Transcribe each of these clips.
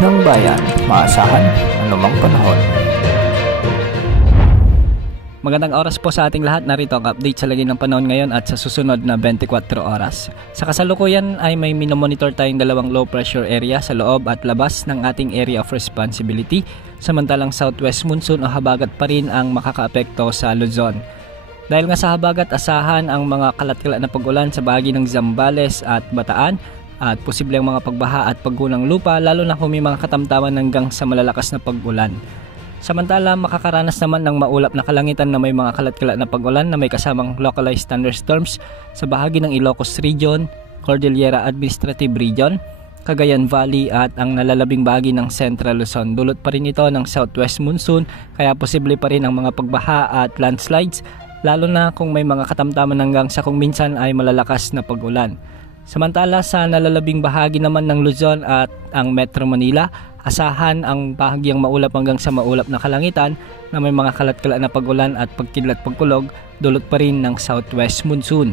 ng bayan, maasahan anumang panahon. Magandang oras po sa ating lahat. Narito ang update sa lagay ng panahon ngayon at sa susunod na 24 oras. Sa kasalukuyan ay may minomonitor tayong dalawang low pressure area sa loob at labas ng ating area of responsibility. Samantalang southwest monsoon o habagat pa rin ang makakaapekto sa Luzon. Dahil nga sa habagat, asahan ang mga kalat-kalat na pag-ulan sa bahagi ng Zambales at Bataan at posible ang mga pagbaha at paggunang lupa lalo na kung may mga katamtaman hanggang sa malalakas na pag-ulan. Samantala, makakaranas naman ng maulap na kalangitan na may mga kalat-kalat na pag-ulan na may kasamang localized thunderstorms sa bahagi ng Ilocos Region, Cordillera Administrative Region, Cagayan Valley at ang nalalabing bahagi ng Central Luzon. Dulot pa rin ito ng southwest monsoon kaya posible pa rin ang mga pagbaha at landslides lalo na kung may mga katamtaman hanggang sa kung minsan ay malalakas na pag-ulan. Samantala sa nalalabing bahagi naman ng Luzon at ang Metro Manila, asahan ang bahagyang maulap hanggang sa maulap na kalangitan na may mga kalat-kalat na pag-ulan at pagkidlat pagkulog dulot pa rin ng southwest monsoon.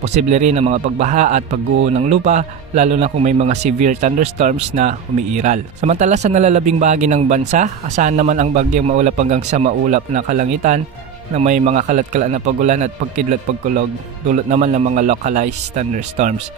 Posible rin ang mga pagbaha at pagguho ng lupa lalo na kung may mga severe thunderstorms na umiiral. Samantala sa nalalabing bahagi ng bansa, asahan naman ang bagyang maulap hanggang sa maulap na kalangitan na may mga kalat-kalat na pag-ulan at pagkidlat pagkulog dulot naman ng mga localized thunderstorms.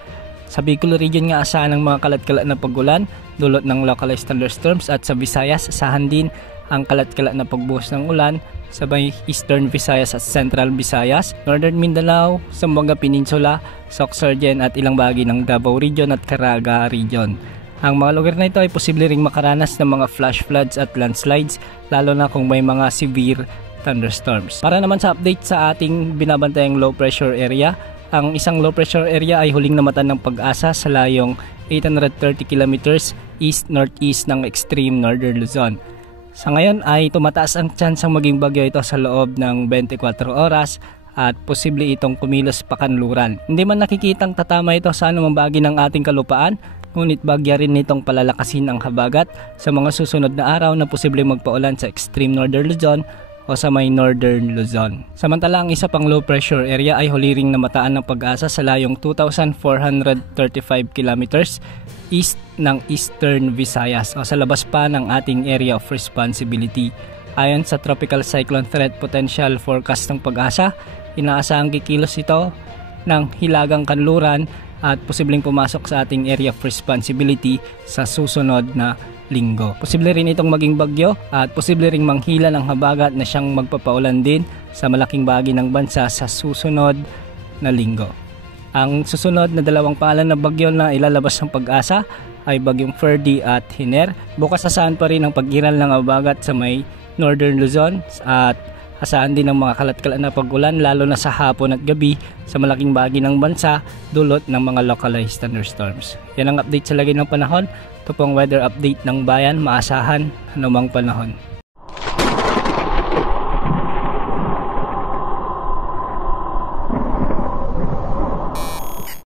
Sa Bicol Region nga asahan ang mga kalat-kalat na pag-ulan dulot ng localized thunderstorms at sa Visayas asahan din ang kalat-kalat na pagbuhos ng ulan sa may Eastern Visayas at Central Visayas, Northern Mindanao, Zamboanga Peninsula, Sorsogon at ilang bahagi ng Davao Region at Caraga Region. Ang mga lugar na ito ay posible ring makaranas ng mga flash floods at landslides lalo na kung may mga severe thunderstorms. Para naman sa update sa ating binabantayang low pressure area, ang isang low pressure area ay huling namatan ng Pag-asa sa layong 830 kilometers east-northeast ng extreme northern Luzon. Sa ngayon ay tumataas ang tsansang maging bagyo ito sa loob ng 24 oras at posible itong kumilos pa kanluran. Hindi man nakikitang tatama ito sa anumang bahagi ng ating kalupaan, ngunit bagya rin nitong palalakasin ang habagat sa mga susunod na araw na posible magpaulan sa extreme northern Luzon o sa may northern Luzon. Samantala ang isa pang low pressure area ay huli ring namataan ng Pag-asa sa layong 2,435 kilometers east ng Eastern Visayas o sa labas pa ng ating area of responsibility. Ayon sa Tropical Cyclone Threat Potential Forecast ng Pag-asa, inaasahang kikilos ito ng hilagang kanluran at posibleng pumasok sa ating area of responsibility sa susunod na linggo. Posible rin itong maging bagyo at posible ring manghila ng habagat na siyang magpapaulan din sa malaking bahagi ng bansa sa susunod na linggo. Ang susunod na dalawang pangalan na bagyo na ilalabas ng Pag-asa ay bagyong Ferdy at Hiner. Bukas asahan pa rin ang pag-iral ng habagat sa may northern Luzon at asahan din ang mga kalat-kalat na pag-ulan lalo na sa hapon at gabi sa malaking bahagi ng bansa dulot ng mga localized thunderstorms. Yan ang update sa lagay ng panahon. Ito pong weather update ng bayan, maasahan anumang panahon.